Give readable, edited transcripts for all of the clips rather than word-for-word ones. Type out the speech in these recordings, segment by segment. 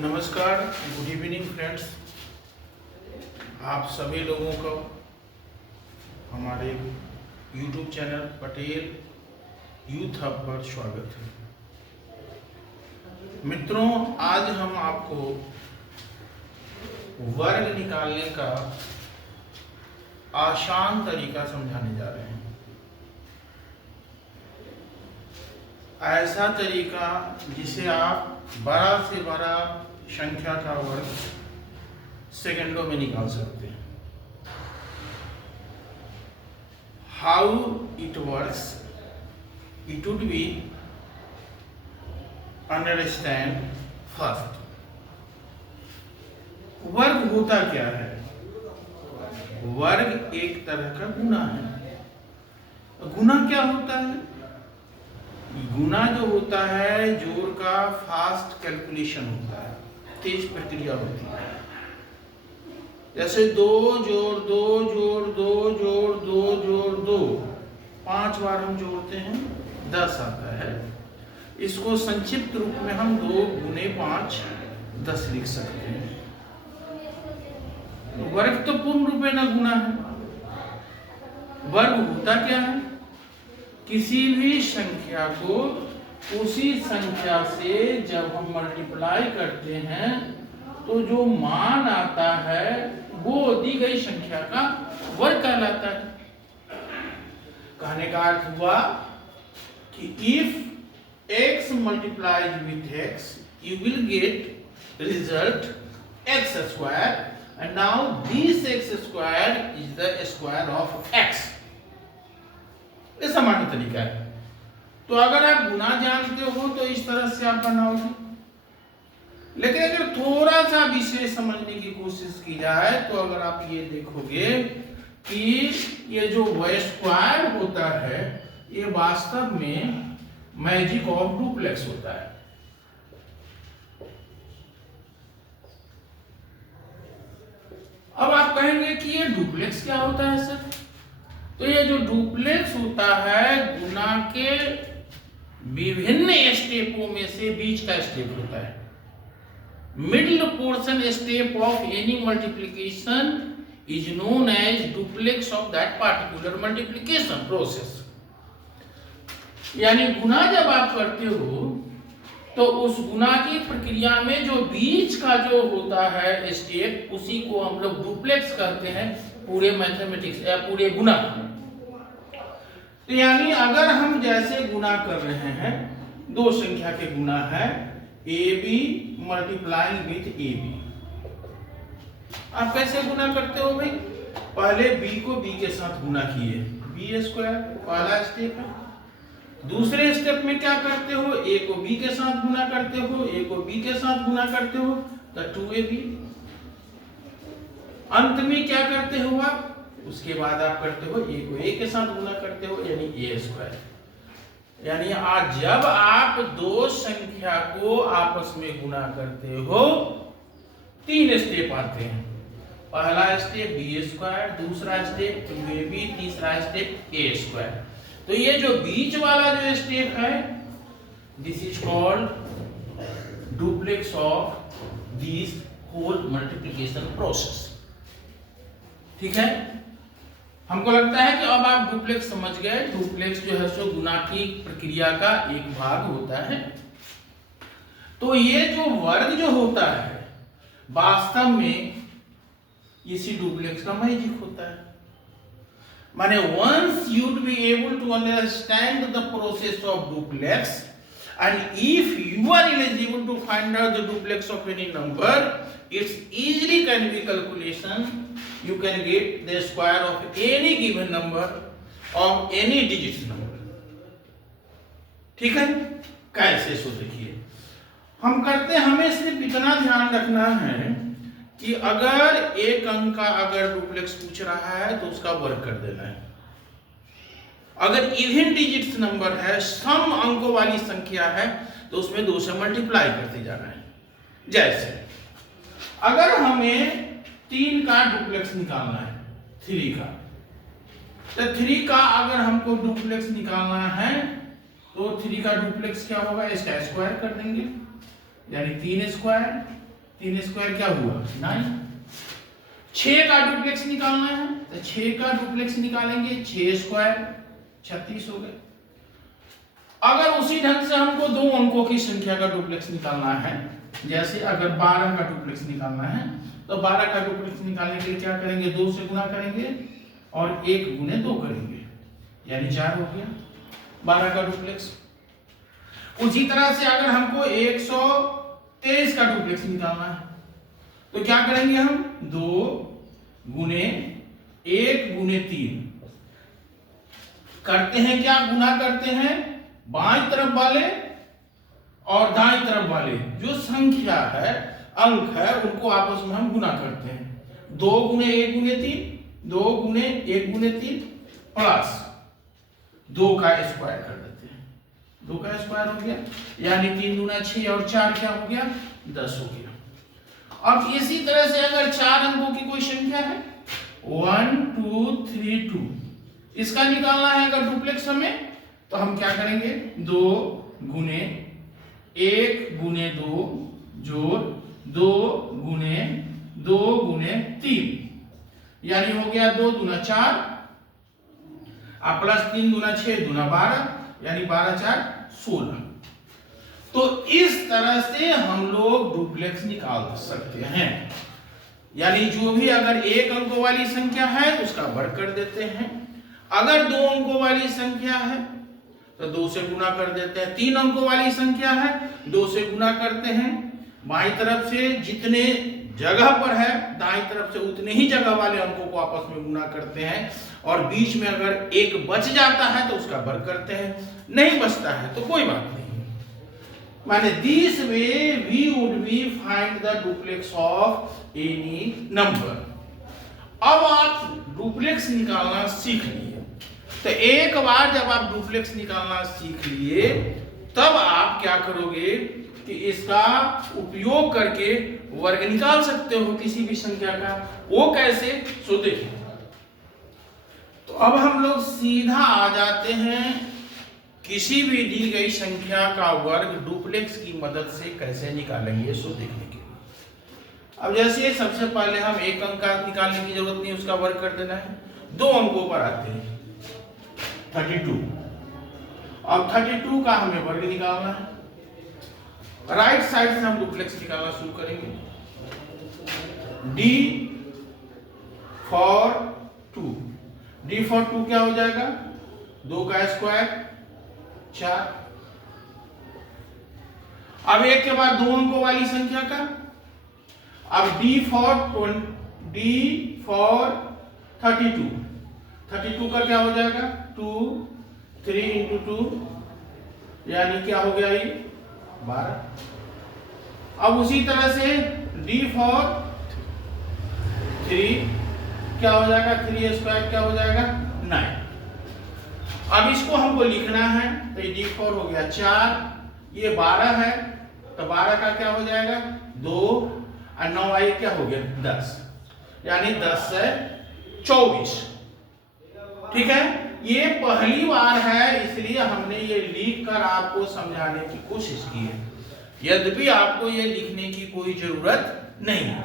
नमस्कार, good evening friends. आप सभी लोगों को हमारे YouTube channel Patel youth hub पर स्वागत है। मित्रों, आज हम आपको वर्ग निकालने का आसान तरीका समझाने जा रहे हैं। ऐसा तरीका जिसे आप बड़ा से बड़ा संख्या का वर्ग सेकंडों में निकाल सकते हैं। How it works, it would be understand first. वर्ग होता क्या है? वर्ग एक तरह का गुना है। गुना क्या होता है? गुना जो होता है, जोड़ का फास्ट कैलकुलेशन होता है, तेज प्रक्रिया होती है। जैसे 2 जोड़ 2 जोड़ 2 जोड़ 2 जोड़ 2, 5 बार हम जोड़ते हैं 10 आता है। इसको संक्षिप्त रूप में हम 2 गुने 5 10 लिख सकते हैं। वर्ग तो पूर्ण रूपे न गुना है। वर्ग होता क्या है? किसी भी संख्या को उसी संख्या से जब हम मल्टीप्लाई करते हैं तो जो मान आता है वो दी गई संख्या का वर्ग कहलाता है। कहने का अर्थ हुआ कि if x multiplied with x you will get result x square, and now this x square is the square of x। ये सामान्य तरीका है। तो अगर आप गुना जानते हो तो इस तरह से आप बनाओगे, लेकिन अगर थोड़ा सा विशेष समझने की कोशिश की जाए तो अगर आप ये देखोगे कि ये जो स्क्वायर होता है ये वास्तव में मैजिक ऑफ डुप्लेक्स होता है। अब आप कहेंगे कि ये डुप्लेक्स क्या होता है सर? तो ये जो डुप्लेक्स होता है गुना के विभिन्न स्टेपों में से बीच का स्टेप होता है। Middle portion step of any multiplication is known as duplex of that particular multiplication process. यानी गुना जब आप करते हो तो उस गुना की प्रक्रिया में जो बीच का जो होता है स्टेप, उसी को हम लोग डुप्लेक्स करते हैं पूरे मैथमेटिक्स या पूरे गुना। तो यानी अगर हम जैसे गुना कर रहे हैं, दो संख्या के गुना है AB मल्टीप्लाइंग विथ AB। आप कैसे गुना करते हो भाई? पहले B को B के साथ गुना किए, B स्क्वायर पहला स्टेप है। दूसरे स्टेप में क्या करते हो? A को B के साथ गुना करते हो, A को B के साथ गुना करते हो तो 2AB। अंत में क्या करते हो आप? उसके बाद आप करते हो A को A के साथ गुना करते हो, यानी A स्क्वायर। यानी आज जब आप दो संख्या को आपस में गुना करते हो 3 स्टेप आते हैं। पहला स्टेप B स्क्वायर, दूसरा स्टेप 2AB, तीसरा स्टेप A स्क्वायर। तो ये जो बीच वाला जो स्टेप है, this is called duplex of this whole multiplication process. ठीक है, हमको लगता है कि अब आप डुप्लेक्स समझ गए। डुप्लेक्स जो है सो गुना की प्रक्रिया का एक भाग होता है। तो ये जो वर्ग जो होता है वास्तव में इसी डुप्लेक्स का मैजिक होता है। माने once you would be able to understand the process of duplex, and if you are eligible to find out the duplex of any number, it's easily can be calculation. You can get the square of any given number of any digits number। ठीक है, कैसे? सो देखिए हम करते हैं, हमें सिर्फ इतना ध्यान रखना है कि अगर एक अंक का अगर डुप्लेक्स पूछ रहा है तो उसका वर्ग कर देना है। अगर इवन डिजिट्स नंबर है, सम अंकों वाली संख्या है, तो उसमें 2 से मल्टीप्लाई करते जाना है। जैसे अगर हमें 3 का डुप्लेक्स निकालना है, 3 का, तो 3 का अगर हमको डुप्लेक्स निकालना है तो 3 का डुप्लेक्स क्या होगा? इसका स्क्वायर कर देंगे, यानी 3 स्क्वायर 3 स्क्वायर क्या हुआ 9। 6 का डुप्लेक्स निकालना है तो 6 का डुप्लेक्स निकालेंगे, 6 स्क्वायर 36 हो गए। अगर उसी ढंग से हमको दो अंकों की संख्या का डुप्लेक्स निकालना है, जैसे अगर 12 का डुप्लेक्स निकालना है तो 12 का डुप्लेक्स निकालने के लिए क्या करेंगे, 2 से गुना करेंगे और 1 गुने 2 करेंगे, यानी 4 हो गया 12 का डुप्लेक्स। उसी तरह से अगर हमको 123 का डुप्लेक्स निकालना है तो क्या करेंगे हम, 2 गुने 1 गुने 3 करते हैं, क्या गुना करते हैं, बाईं तरफ वाले और दाईं तरफ वाले जो संख्या है, अंक है, उनको आपस में हम गुना करते हैं। 2 गुने 1 गुने 3, 2 गुने 1 गुने 3 प्लस 2 का स्क्वायर कर देते हैं, 2 का स्क्वायर हो गया, यानी 3 दूना 6 और 4 क्या हो गया 10 हो गया। अब इसी तरह से अगर 4 अंकों की कोई संख्या है 1 2 3 2, इसका निकालना है अगर डुप्लेक्स हमें, तो हम क्या करेंगे, 2 गुने 1 गुने 2 जोड़ 2 गुने 2 गुने 3, यानी हो गया 2 दूना 4 और प्लस 3 दूना 6 दूना 12, यानी 12 4 16। तो इस तरह से हम लोग डुप्लेक्स निकाल सकते हैं, यानी जो भी अगर 1 अंकों वाली संख्या है उसका वर्ग कर देते हैं, अगर 2 अंकों वाली संख्या है तो 2 से गुना कर देते हैं, 3 अंकों वाली संख्या है 2 से गुना करते हैं, बाईं तरफ से जितने जगह पर है दाईं तरफ से उतने ही जगह वाले अंकों को आपस में गुना करते हैं, और बीच में अगर 1 बच जाता है तो उसका वर्ग करते हैं, नहीं बचता है तो कोई बात नहीं। माने this way we would be find the duplex of any number. अब आप डुप्लेक्स निकालना सीख लिए, तो एक बार जब आप डुप्लेक्स निकालना सीख लिए तब आप क्या करोगे कि इसका उपयोग करके वर्ग निकाल सकते हो किसी भी संख्या का। वो कैसे, सो देखिए। तो अब हम लोग सीधा आ जाते हैं किसी भी दी गई संख्या का वर्ग डुप्लेक्स की मदद से कैसे निकालेंगे, सो देखने के लिए। अब जैसे सबसे पहले हम 1 अंक का निकालने की जरूरत नहीं, उसका वर्ग कर देना है। 2 अंकों पर आते हैं 32। अब 32 का हमें वर्ग निकालना है, राइट साइड से हम डुप्लेक्स निकालना शुरू करेंगे। D for 2, D for 2 क्या हो जाएगा, 2 का स्क्वायर 4। अब 1 के बाद 2 अंकों वाली संख्या का, अब D for 32, 32 का क्या हो जाएगा 2, 3 इंटू 2, यानी क्या हो गया ये 12। अब उसी तरह से D for 3 क्या हो जाएगा, 3 स्क्वायर क्या हो जाएगा 9। अब इसको हमको लिखना है तो ये D4 हो गया 4, ये 12 है तो 12 का क्या हो जाएगा 2 और 9 आई क्या हो गया 10, यानी 10 से 24। ठीक है, ये पहली बार है इसलिए हमने ये लिख कर आपको समझाने की कोशिश की है, यद्यपि आपको ये लिखने की कोई जरूरत नहीं है।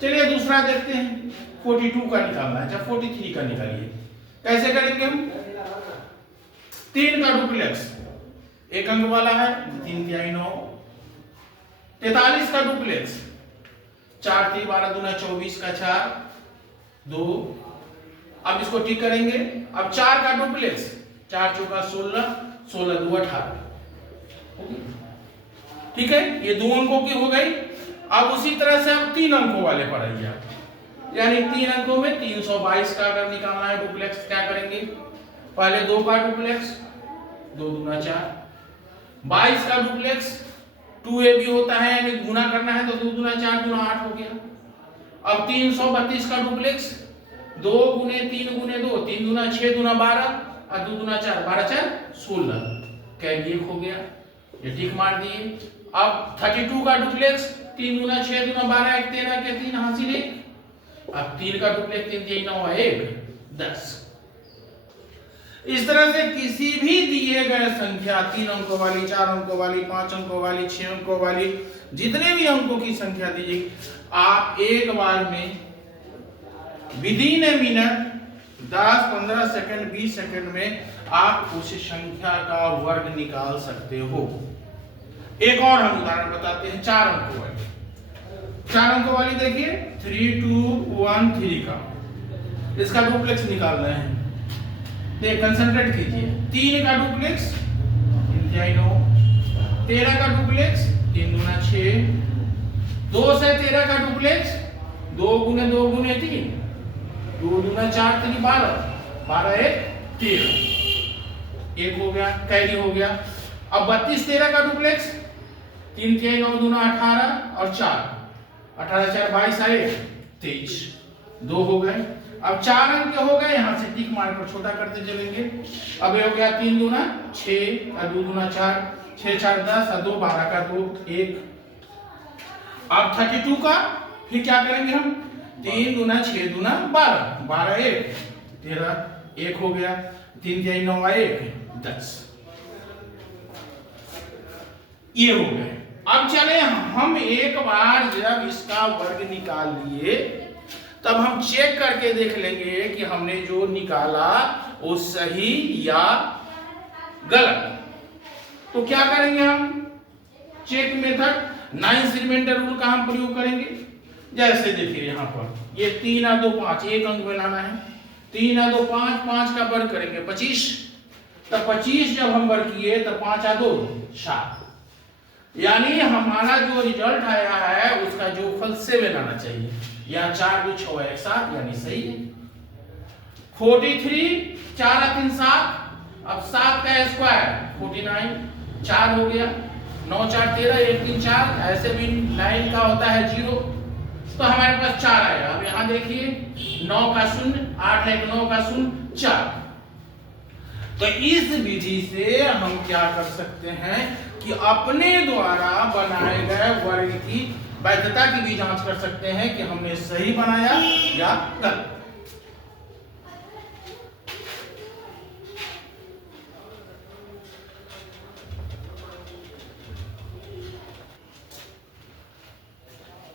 चलिए दूसरा देखते हैं, 42 का निकालना है। अच्छा 43 का निकालिए, कैसे करेंगे हम, 3 का डुप्लेक्स, 1 अंक वाला है 3 तिहाई 9। 43 का डुप्लेक्स, 4 3 12 दूना 24 का 4 2। अब इसको ठीक करेंगे। अब 4 का डुप्लेक्स, 4 चौका 16, 16 2 18। ठीक है, ये 2 अंकों की हो गई। अब उसी तरह से अब 3 अंकों वाले पर आइए आप, यानी 3 अंकों में 322 का अगर निकालना है डुप्लेक्स, क्या करेंगे, पहले 2 का डुप्लेक्स 2 दूना 4, 22 का डुप्लेक्स 2a भी होता है, यानी गुना करना है तो 2 दूना 4 दूना 8 हो गया। अब 332 का डुप्लेक्स 2 गुने 3 गुने 2, 3 दूना 6 दूना 12 और 2 दूना 4, 12 4 16, क्या ये हो गया, ये टिक मार दिए। अब 32 का डुप्लेक्स 3 दूना 6 दूना 12 1 13 के 3 हासिल 1। अब 3 का डुप्लेक्स 3 3 9 1 10। इस तरह से किसी भी दिए गए संख्या 3 अंकों वाली, 4 अंकों वाली, 5 अंकों वाली, 6 अंकों वाली, जितने भी अंकों की संख्या दीजिए, आप एक बार में within a minute 10, 15 second, 20 second में आप उस संख्या का वर्ग निकाल सकते हो। एक और हम उदाहरण बताते हैं 4 अंकों वाली। 4 अंकों वाली देखिए 3, 2, 1, 3 का, इसका डुप्लेक्स निकालना है। देखिए कंसंट्रेट कीजिए। 3 का डुप्लेक्स 3 × 9, 13 का डुप्लेक्स 3 × 6, 2 से 13 का डुप्लेक्स 2 × 2 × 3, 2 × 4 3 12, 12 1 13, एक हो गया, कैरी हो गया। अब 32 13 का डुप्लेक्स 3 × 9 × 18 और 4, 18 4 22 आए 23, 2 हो गए। अब 4 अंक हो गए, यहां से टिक मार कर छोटा करते चलेंगे। अब ये हो गया 3 दूना 6 और 2 दूना 4, 6 4 10 और 2 12 का 2 1। अब 32 का फिर क्या करेंगे हम, 3 दूना 6 दूना 12, 12 1 13, 1 हो गया। 3 × 9 1 10, ये हो गए। अब चले हम एक बार जब इसका वर्ग निकाल लिए तब हम चेक करके देख लेंगे कि हमने जो निकाला वो सही या गलत। तो क्या करेंगे हम, चेक मेथड 9 रिमाइंडर रूल का हम प्रयोग करेंगे। जैसे देखिए यहां पर ये 3 और 2 5, एक अंक बनाना है। 3 और 2 5, 5 का वर्ग करेंगे 25, तो 25 जब हम वर्ग किए तो 5 और 2 7, यानी हमारा जो रिजल्ट आया है उसका जो फल 7 आना चाहिए, या 4 2 6 1 7, यानी सही है। 43 4 और 3 7, अब 7 का स्क्वायर 49, 4 हो गया। 9 4 13, 1 3 4, ऐसे भी 9 का होता है 0, तो हमारे पास 4 आएगा। अब यहां देखिए 9 का 0, 8 1 9 का 0 4। तो इस विधि से हम क्या कर सकते हैं कि अपने द्वारा बनाए गए वर्ग की वैधता की भी जांच कर सकते हैं कि हमने सही बनाया या गलत।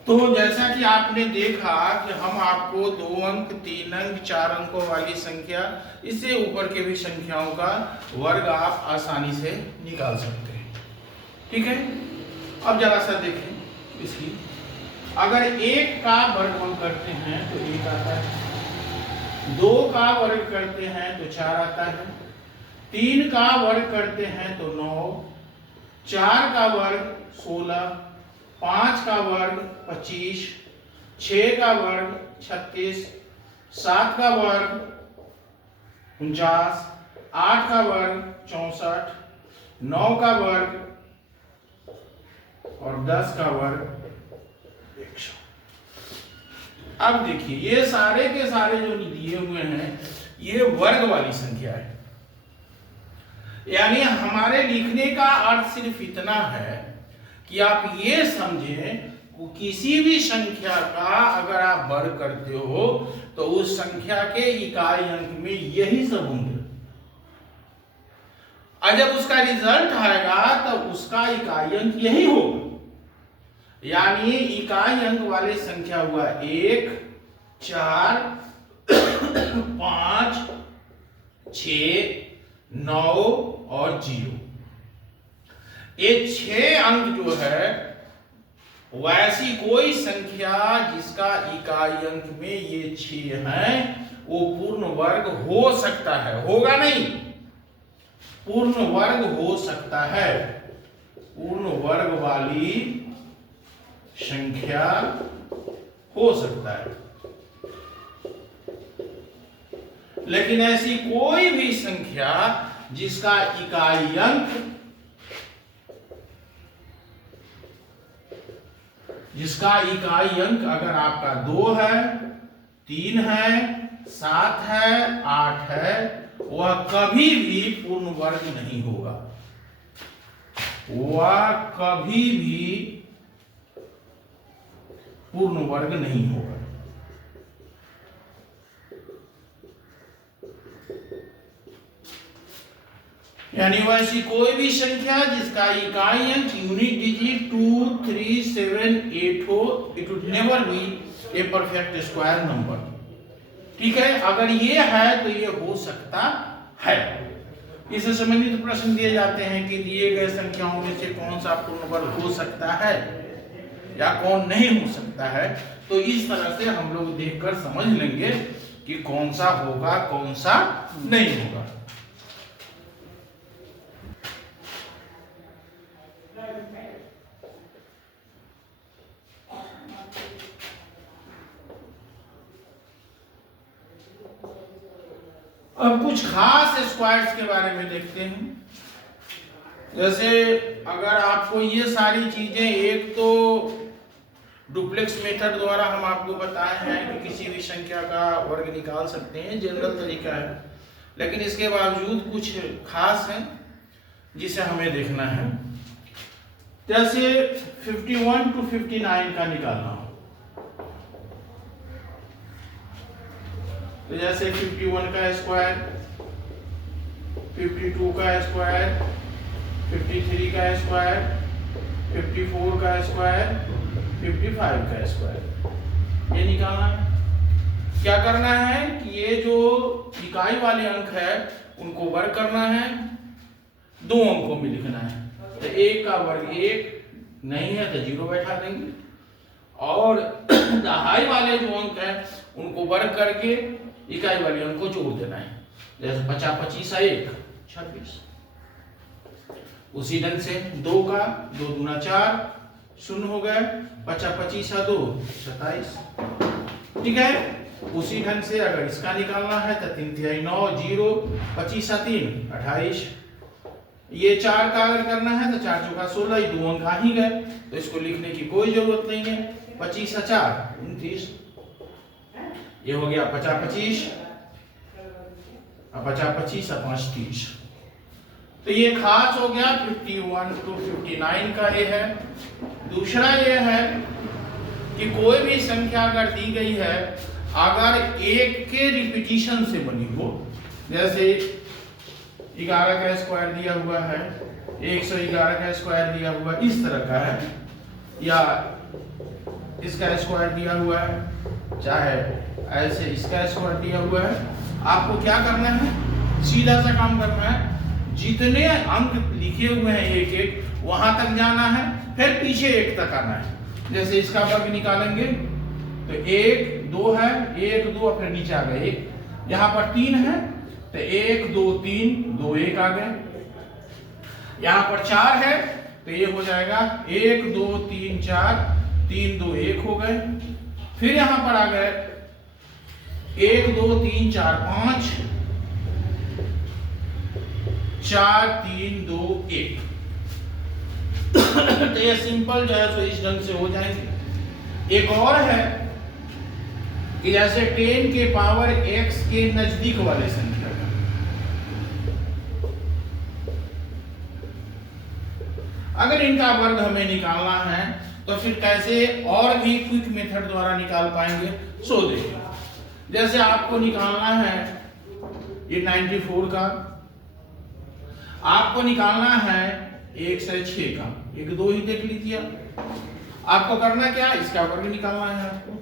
तो जैसा कि आपने देखा कि हम आपको 2 अंक, 3 अंक, 4 अंकों वाली संख्या, इससे ऊपर के भी संख्याओं का वर्ग आप आसानी से निकाल सकते हैं। ठीक है, अब जरा सा देखें इसकी। अगर 1 का वर्ग हम करते हैं तो 1 आता है, 2 का वर्ग करते हैं तो 4 आता है, 3 का वर्ग करते हैं तो 9, 4 का वर्ग 16, 5 का वर्ग 25, 6 का वर्ग 36, 7 का वर्ग 49, 8 का वर्ग 64, 9 का वर्ग और 10 का वर्ग 100। अब देखिए ये सारे के सारे जो दिए हुए हैं ये वर्ग वाली संख्या है, यानी हमारे लिखने का अर्थ सिर्फ इतना है कि आप ये समझें किसी भी संख्या का अगर आप वर्ग करते हो तो उस संख्या के इकाई अंक में यही सब होंगे, और जब उसका रिजल्ट आएगा तब उसका इकाई अंक यही होगा। यानी इकाई अंक वाले संख्या हुआ 1, 4, 5, 6, 9 और 0। ये 6 अंक जो है वैसी कोई संख्या जिसका इकाई अंक में ये 6 है वो पूर्ण वर्ग हो सकता है, होगा नहीं, पूर्ण वर्ग हो सकता है। पूर्ण वर्ग वाली संख्या हो सकता है, लेकिन ऐसी कोई भी संख्या जिसका इकाई अंक अगर आपका 2 है, 3 है, 7 है, 8 है, वह कभी भी पूर्ण वर्ग नहीं होगा, वह कभी भी पूर्ण वर्ग नहीं होगा। यानी वैसी कोई भी संख्या जिसका इकाई अंक यूनिट डिजिट 2, 3, 7, 8 हो, it would never be a perfect square number. ठीक है, अगर ये है तो ये हो सकता है। इससे संबंधित प्रश्न दिए जाते हैं कि दिए गए संख्याओं में से कौन सा पूर्ण वर्ग हो सकता है या कौन नहीं हो सकता है। तो इस तरह से हम लोग देखकर समझ लेंगे कि कौन सा होगा कौन सा नहीं होगा। अब कुछ खास स्क्वायर्स के बारे में देखते हैं। जैसे अगर आपको ये सारी चीजें, एक तो डुप्लेक्स मेथड द्वारा हम आपको बताए हैं कि किसी भी संख्या का वर्ग निकाल सकते हैं, जनरल तरीका है, लेकिन इसके बावजूद कुछ खास है जिसे हमें देखना है। जैसे 51 to 59 का निकालना हो, तो जैसे 51 का स्क्वायर, 52 का स्क्वायर, 53 का स्क्वायर, 54 का स्क्वायर, 55 का स्क्वायर, ये निकालना है। क्या करना है कि ये जो इकाई वाले अंक है उनको वर्ग करना है, दो अंकों में लिखना है। तो एक का वर्ग 1 नहीं है तो 0 बैठा देंगे, और दहाई वाले जो अंक है उनको वर्ग करके इकाई वाले अंक को जोड़ देना है। जैसे 50 25 1 26। उसी ढंग से 2 का 2 दूना 4 शून्य हो गए, 50 25 2 27। ठीक है, उसी ढंग से अगर इसका निकालना है तो 3 तिहाई 9 0, 25 3 28। ये 4 का अगर करना है तो 4 चौका 16, ये दो अंक आ ही गए, तो इसको लिखने की कोई जरूरत नहीं है। 25 4 29, ये हो गया 50 25, 50 25 5 30। तो ये खास हो गया 51 to 59 का ये है। दूसरा ये है कि कोई भी संख्या अगर दी गई है, अगर एक के रिपीटिशन से बनी हो, जैसे 11 का स्क्वायर दिया हुआ है, 111 का स्क्वायर दिया हुआ इस तरह का है, या इसका स्क्वायर दिया हुआ है, चाहे ऐसे इसका स्क्वायर दिया हुआ है, आपको क्या करना है, सीधा सा काम करना है। जितने अंक लिखे हुए हैं एक एक वहां तक जाना है, फिर पीछे 1 तक आना है। जैसे इसका वर्ग निकालेंगे तो 1 2 है, 1 2, फिर नीचे आ गए 1। यहाँ पर 3 है तो 1 2 3 2 1 आ गए। यहाँ पर 4 है तो ये हो जाएगा 1 2 3 4 3 2 1 हो गए। फिर यहाँ पर आ गए 1 2 3 4 5 4 3 2 1। तो ये सिंपल जो है सो इस ढंग से हो जाएंगे। एक और है कि जैसे 10 के पावर x के नजदीक वाले संख्या का, अगर इनका वर्ग हमें निकालना है तो फिर कैसे और भी क्विक मेथड द्वारा निकाल पाएंगे, सो देखिए। जैसे आपको निकालना है ये 94 का, आपको निकालना है 1 से 6 का, 1 2 ही देख लीजिए। आपको करना क्या, इसका वर्ग निकालना है आपको।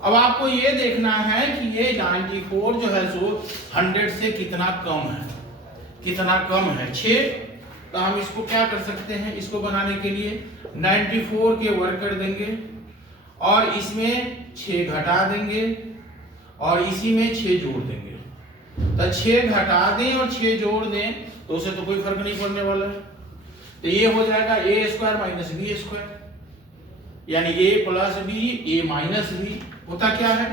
अब आपको ये देखना है कि ये 94 जो है सो 100 से कितना कम है, कितना कम है 6। तो हम इसको क्या कर सकते हैं, इसको बनाने के लिए 94 के वर्ग कर देंगे और इसमें 6 घटा देंगे और इसी में 6 जोड़ देंगे। तो 6 घटा दें और 6 जोड़ दें तो उसे तो कोई फर्क नहीं पड़ने वाला है। तो ये हो जाएगा a square minus B square, यानी a plus B a minus B होता क्या है,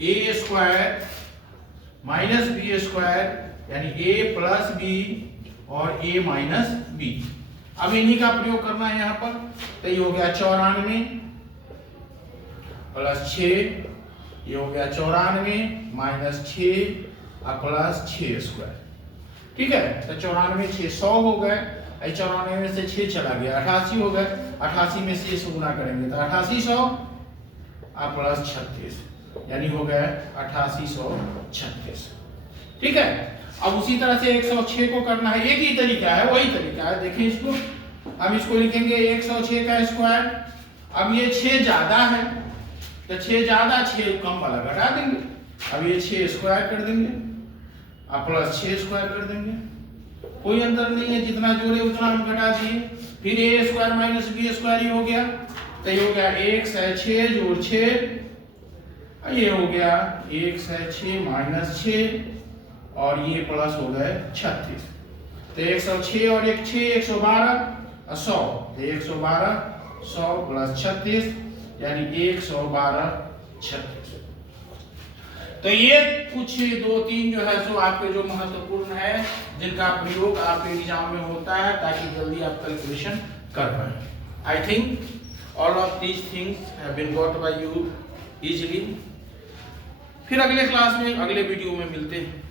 a square minus B square यानी a प्लस बी और a माइनस बी। अब इन्हीं का प्रयोग करना है यहाँ पर। तो ये हो गया 94 प्लस 6, ये हो गया 94 माइनस 6 और प्लस 6 स्क्वायर। ठीक है, तो 94 6 100 हो गए, 94 में से 6 चला गया 88 हो गए, 88 में से 100 गुना करेंगे तो 8800 और प्लस 36 यानी हो गया 8836। ठीक है, अब उसी तरह से 106 को करना है, एक ही तरीका है, वही तरीका है। देखिए इसको, हम इसको लिखेंगे 106 का स्क्वायर। अब ये 6 ज्यादा है तो 6 ज्यादा 6 कम वाला घटा देंगे। अब ये 6 स्क्वायर कर देंगे, अब प्लस 6 स्क्वायर कर देंगे, कोई अंतर नहीं है, जितना जोड़े उतना हम घटा दिए। फिर ए स्क्वायर माइनस बी स्क्वायर ही हो गया, तो ये हो गया 1 है 6 जोड़ 6, ये हो गया 1 है 6 माइनस 6 और ये प्लस हो गए 36। तो 106 और 1 6 112 100, तो 112 100 प्लस 36 यानी 112 36। तो ये कुछ 2-3 जो है सो आपके जो महत्वपूर्ण है, जिनका प्रयोग आपके एग्जाम में होता है ताकि जल्दी आप कैलकुलेशन कर पाए। I think all of these things have been got by you easily. फिर अगले क्लास में अगले वीडियो में मिलते हैं।